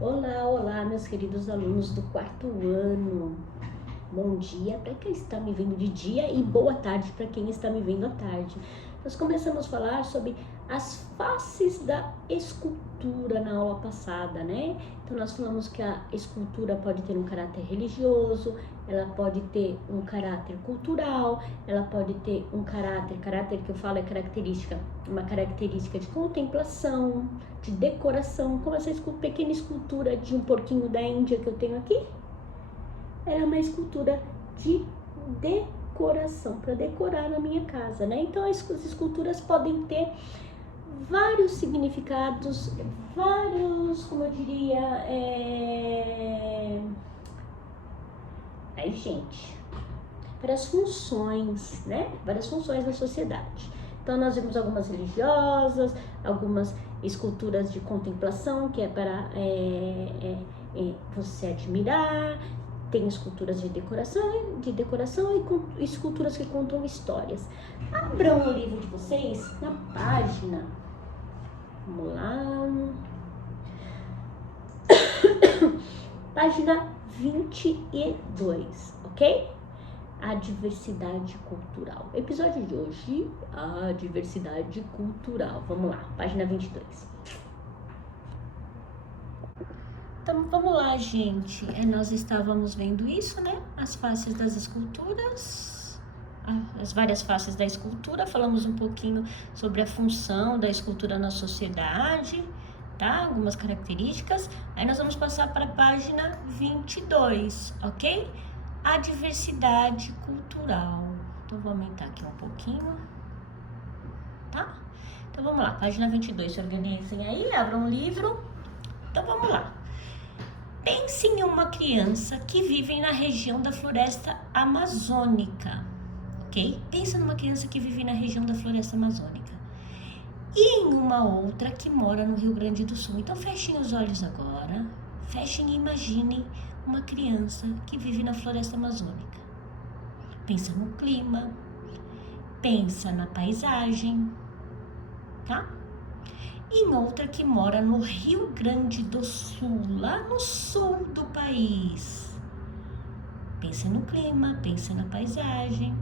Olá, olá, meus queridos alunos do quarto ano. Bom dia para quem está me vendo de dia e boa tarde para quem está me vendo à tarde. Nós começamos a falar sobre as faces da escultura na aula passada, né? Então nós falamos que a escultura pode ter um caráter religioso, ela pode ter um caráter cultural, ela pode ter um caráter que eu falo é uma característica de contemplação, de decoração, como essa pequena escultura de um porquinho da Índia que eu tenho aqui. Ela é uma escultura de decoração, para decorar na minha casa, né? Então as esculturas podem ter vários significados, como eu diria, várias funções, né? Várias funções na sociedade. Então nós vimos algumas religiosas, algumas esculturas de contemplação, que é para você admirar. Tem esculturas de decoração e esculturas que contam histórias. Abram o livro de vocês na página. Vamos lá. Página 22, ok? A diversidade cultural. Episódio de hoje, a diversidade cultural. Vamos lá, página 22. Então, vamos lá, gente. Nós estávamos vendo isso, né? As faces das esculturas, as várias faces da escultura. Falamos um pouquinho sobre a função da escultura na sociedade, tá? Algumas características. Aí nós vamos passar para a página 22, ok? A diversidade cultural. Então, vou aumentar aqui um pouquinho, tá? Então, vamos lá. Página 22. Se organizem aí, abram um livro. Então, vamos lá. Pense em uma criança que vive na região da floresta amazônica, ok? Pensa numa criança que vive na região da floresta amazônica e em uma outra que mora no Rio Grande do Sul. Então, fechem os olhos agora, fechem e imaginem uma criança que vive na floresta amazônica. Pensa no clima, pensa na paisagem, tá? E em outra que mora no Rio Grande do Sul, lá no sul do país. Pensa no clima, pensa na paisagem.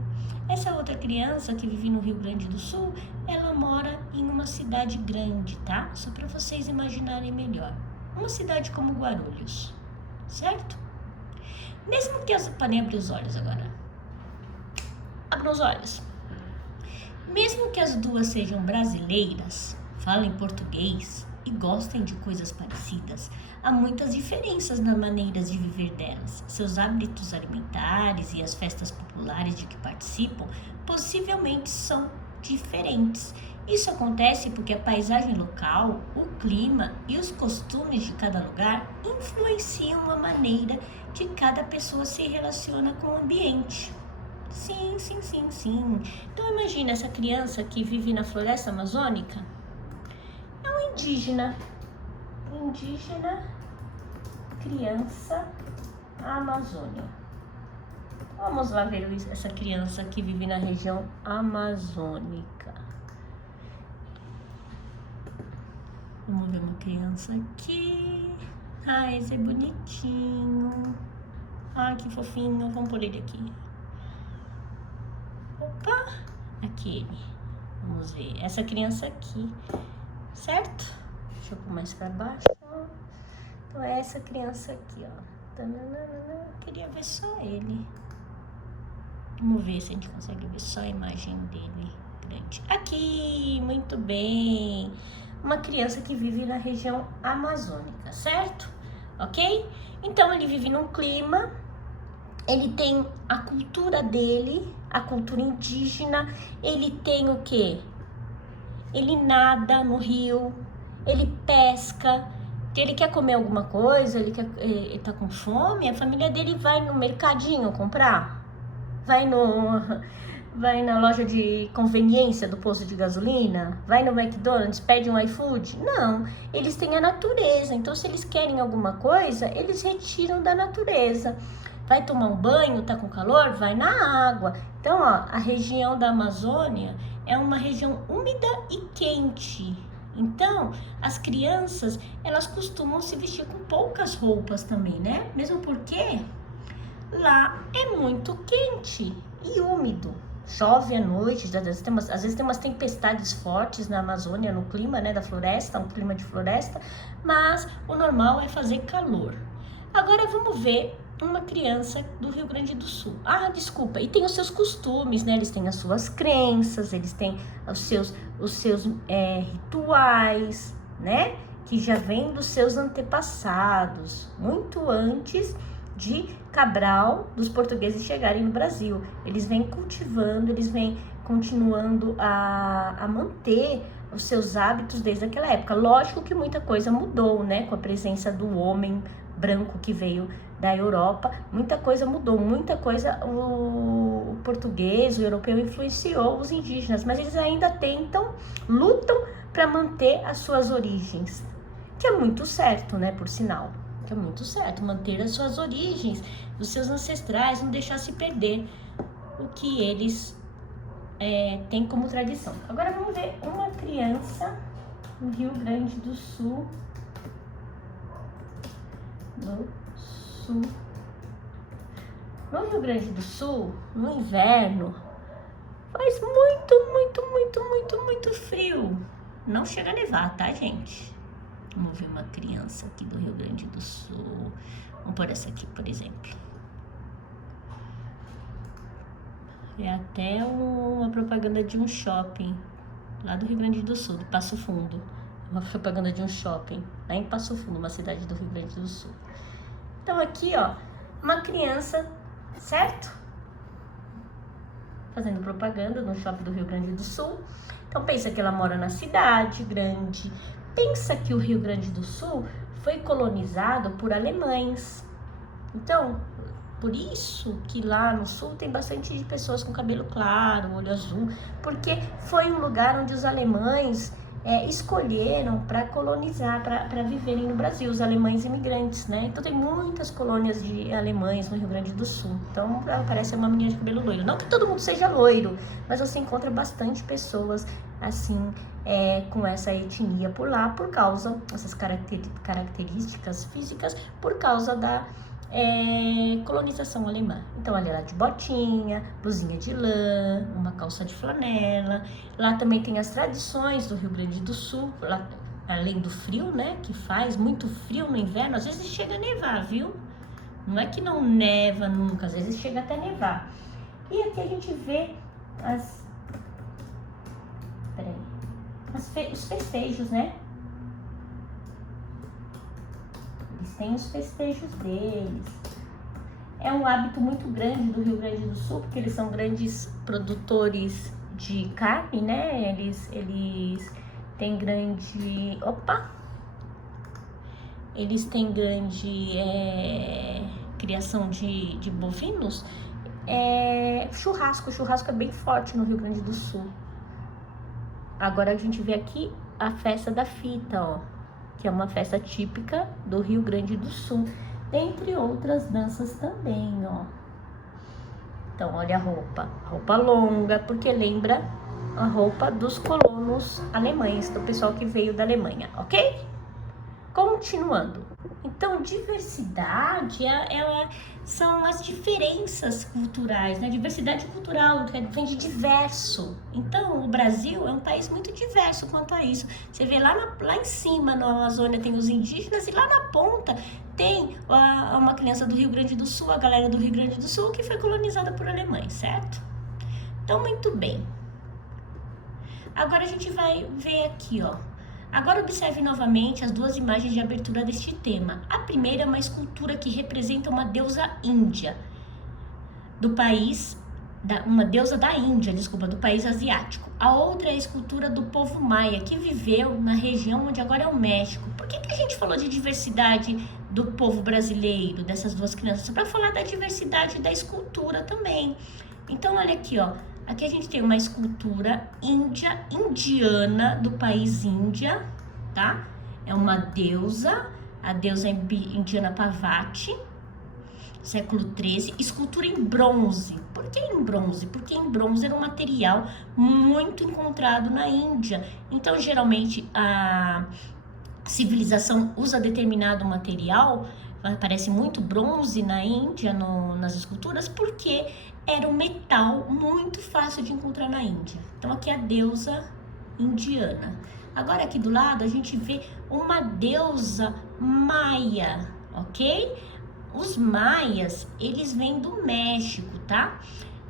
Essa outra criança que vive no Rio Grande do Sul, ela mora em uma cidade grande, tá? Só para vocês imaginarem melhor. Uma cidade como Guarulhos, certo? Mesmo que podem abrir os olhos agora. Abram os olhos. Mesmo que as duas sejam brasileiras, falem português e gostem de coisas parecidas, há muitas diferenças nas maneiras de viver delas. Seus hábitos alimentares e as festas populares de que participam possivelmente são diferentes. Isso acontece porque a paisagem local, o clima e os costumes de cada lugar influenciam a maneira de cada pessoa se relaciona com o ambiente. Sim. Então imagina essa criança que vive na floresta amazônica. É um indígena, criança, Amazônia. Vamos lá ver essa criança que vive na região amazônica. Vamos ver uma criança aqui. Ah, esse é bonitinho. Ah, que fofinho. Vamos pôr ele aqui. Opa, aquele. Vamos ver essa criança aqui. Certo? Deixa eu pôr mais para baixo. Então é essa criança aqui, ó. Queria ver só ele. Vamos ver se a gente consegue ver só a imagem dele grande. Aqui, muito bem. Uma criança que vive na região amazônica, certo? Ok? Então ele vive num clima, ele tem a cultura dele, a cultura indígena, ele tem o quê? Ele nada no rio, ele pesca, ele quer comer alguma coisa, ele tá com fome, a família dele vai no mercadinho comprar, vai na loja de conveniência do posto de gasolina, vai no McDonald's, pede um iFood. Não, eles têm a natureza, então se eles querem alguma coisa, eles retiram da natureza. Vai tomar um banho, tá com calor? Vai na água. Então, ó, a região da Amazônia é uma região úmida e quente. Então, as crianças, elas costumam se vestir com poucas roupas também, né? Mesmo porque lá é muito quente e úmido. Chove à noite, às vezes tem umas tempestades fortes na Amazônia, no clima, né, da floresta, um clima de floresta, mas o normal é fazer calor. Agora vamos ver uma criança do Rio Grande do Sul. Ah, desculpa, e tem os seus costumes, né? Eles têm as suas crenças, eles têm os seus rituais, né? Que já vêm dos seus antepassados, muito antes de Cabral, dos portugueses chegarem no Brasil. Eles vêm cultivando, eles vêm continuando a manter os seus hábitos desde aquela época. Lógico que muita coisa mudou, né? Com a presença do homem branco que veio da Europa, muita coisa mudou, muita coisa o português, o europeu influenciou os indígenas, mas eles ainda lutam para manter as suas origens, que é muito certo, né, por sinal. É muito certo, manter as suas origens, os seus ancestrais, não deixar se perder o que eles têm como tradição. Agora vamos ver uma criança no Rio Grande do Sul. No Rio Grande do Sul, no inverno, faz muito frio. Não chega a nevar, tá, gente? Vamos ver uma criança aqui do Rio Grande do Sul. Vamos por essa aqui, por exemplo. É até uma propaganda de um shopping lá do Rio Grande do Sul, do Passo Fundo. Uma propaganda de um shopping lá em Passo Fundo, uma cidade do Rio Grande do Sul. Então aqui, ó, uma criança, certo? Fazendo propaganda no shopping do Rio Grande do Sul. Então pensa que ela mora na cidade grande. Pensa que o Rio Grande do Sul foi colonizado por alemães. Então, por isso que lá no sul tem bastante pessoas com cabelo claro, olho azul, porque foi um lugar onde os alemães escolheram para colonizar, para viverem no Brasil, os alemães imigrantes, né? Então tem muitas colônias de alemães no Rio Grande do Sul. Então parece uma menina de cabelo loiro. Não que todo mundo seja loiro, mas você encontra bastante pessoas assim, com essa etnia por lá, por causa dessas características físicas, por causa da colonização alemã. Então ela era de botinha, blusinha de lã, uma calça de flanela. Lá também tem as tradições do Rio Grande do Sul, lá, além do frio, né, que faz muito frio no inverno, às vezes chega a nevar, viu? Não é que não neva nunca, às vezes chega até a nevar. E aqui a gente vê os festejos, né? Eles têm os festejos deles. É um hábito muito grande do Rio Grande do Sul, porque eles são grandes produtores de carne, né? Eles têm grande... Eles têm grande criação de bovinos. Churrasco é bem forte no Rio Grande do Sul. Agora a gente vê aqui a festa da fita, ó, que é uma festa típica do Rio Grande do Sul, entre outras danças também, ó. Então, olha a roupa longa, porque lembra a roupa dos colonos alemães, do pessoal que veio da Alemanha, ok? Continuando. Então, diversidade, são as diferenças culturais, né? Diversidade cultural, que vem de diverso. Então, o Brasil é um país muito diverso quanto a isso. Você vê lá em cima, na Amazônia, tem os indígenas, e lá na ponta tem uma criança do Rio Grande do Sul, a galera do Rio Grande do Sul, que foi colonizada por alemães, certo? Então, muito bem. Agora a gente vai ver aqui, ó. Agora observe novamente as duas imagens de abertura deste tema. A primeira é uma escultura que representa uma deusa índia uma deusa da Índia, do país asiático. A outra é a escultura do povo maia, que viveu na região onde agora é o México. Por que a gente falou de diversidade do povo brasileiro, dessas duas crianças? Para falar da diversidade da escultura também. Então, olha aqui, ó. Aqui a gente tem uma escultura indiana, do país Índia, tá? É uma deusa, a deusa indiana Parvati. século XIII, escultura em bronze. Por que em bronze? Porque em bronze era um material muito encontrado na Índia. Então, geralmente, a civilização usa determinado material, aparece muito bronze na Índia, nas esculturas, porque era um metal muito fácil de encontrar na Índia. Então, aqui é a deusa indiana. Agora, aqui do lado, a gente vê uma deusa maia, ok? Os maias, eles vêm do México, tá?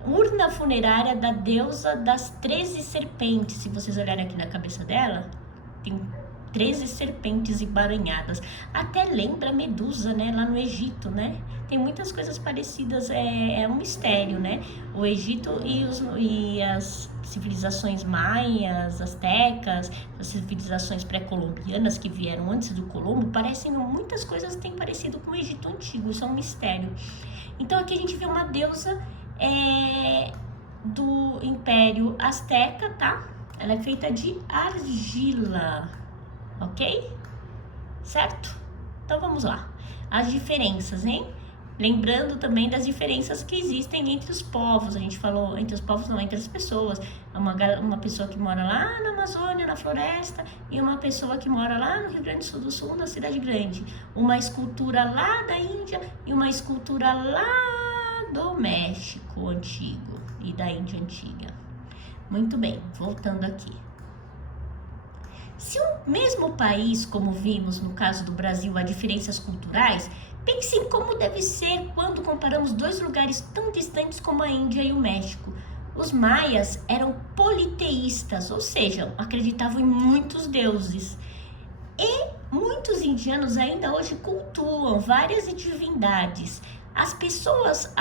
Urna funerária da deusa das 13 serpentes. Se vocês olharem aqui na cabeça dela, tem 13 serpentes embaranhadas. Até lembra a Medusa, né? Lá no Egito, né? Tem muitas coisas parecidas, é um mistério, né? O Egito e as civilizações maias, astecas, as civilizações pré-colombianas que vieram antes do Colombo, muitas coisas têm parecido com o Egito antigo, isso é um mistério. Então aqui a gente vê uma deusa do Império Azteca, tá? Ela é feita de argila, ok? Certo? Então vamos lá. As diferenças, hein? Lembrando também das diferenças que existem entre os povos. A gente falou entre os povos, não, entre as pessoas. Uma pessoa que mora lá na Amazônia, na floresta, e uma pessoa que mora lá no Rio Grande do Sul, na cidade grande. Uma escultura lá da Índia e uma escultura lá do México antigo e da Índia antiga. Muito bem, voltando aqui. Se o mesmo país, como vimos no caso do Brasil, há diferenças culturais, pense em como deve ser quando comparamos dois lugares tão distantes como a Índia e o México. Os maias eram politeístas, ou seja, acreditavam em muitos deuses. E muitos indianos ainda hoje cultuam várias divindades. As pessoas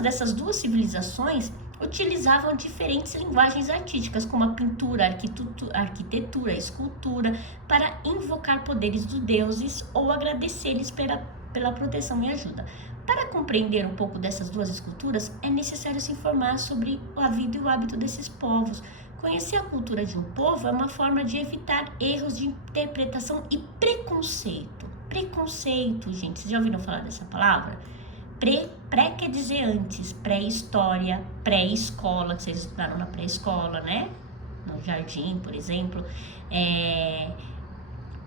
dessas duas civilizações utilizavam diferentes linguagens artísticas, como a pintura, a arquitetura, a escultura, para invocar poderes dos deuses ou agradecer-lhes pela proteção e ajuda. Para compreender um pouco dessas duas esculturas, é necessário se informar sobre a vida e o hábito desses povos. Conhecer a cultura de um povo é uma forma de evitar erros de interpretação e preconceito. Preconceito, gente, vocês já ouviram falar dessa palavra? Pré quer dizer antes, pré-história, pré-escola, que vocês estudaram na pré-escola, né? No jardim, por exemplo.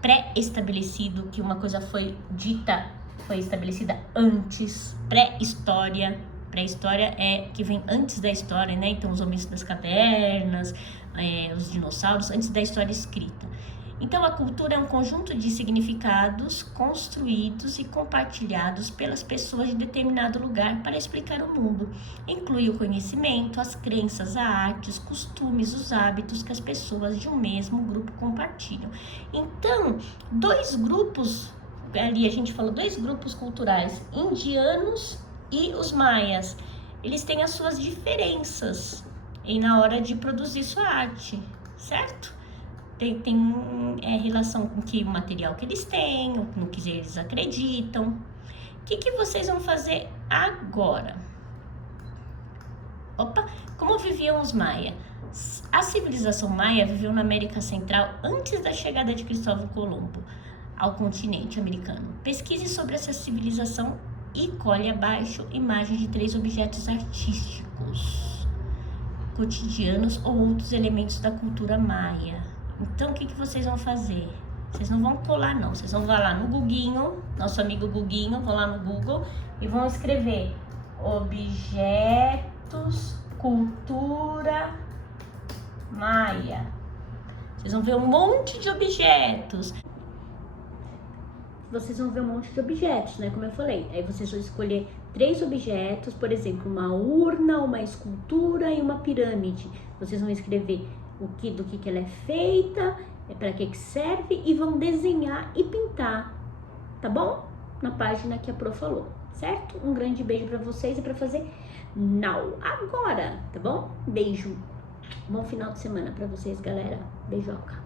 Pré-estabelecido, que uma coisa foi estabelecida antes. Pré-história. Pré-história é que vem antes da história, né? Então, os homens das cavernas, os dinossauros, antes da história escrita. Então, a cultura é um conjunto de significados construídos e compartilhados pelas pessoas de determinado lugar para explicar o mundo. Inclui o conhecimento, as crenças, a arte, os costumes, os hábitos que as pessoas de um mesmo grupo compartilham. Então, dois grupos, ali a gente falou, dois grupos culturais, indianos e os maias, eles têm as suas diferenças na hora de produzir sua arte, certo? Tem relação com o material que eles têm, no que eles acreditam. O que vocês vão fazer agora? Como viviam os maias? A civilização maia viveu na América Central antes da chegada de Cristóvão Colombo ao continente americano. Pesquise sobre essa civilização e colhe abaixo imagens de 3 objetos artísticos, cotidianos ou outros elementos da cultura maia. Então, o que vocês vão fazer? Vocês não vão colar, não. Vocês vão lá no Guguinho, nosso amigo Guguinho, vão lá no Google e vão escrever objetos, cultura maia. Vocês vão ver um monte de objetos. Vocês vão ver um monte de objetos, né? Como eu falei. Aí vocês vão escolher 3 objetos, por exemplo, uma urna, uma escultura e uma pirâmide. Vocês vão escrever do que ela é feita, para que serve, e vão desenhar e pintar, tá bom? Na página que a Pro falou, certo? Um grande beijo para vocês e para fazer now, agora, tá bom? Beijo, bom final de semana para vocês, galera. Beijoca.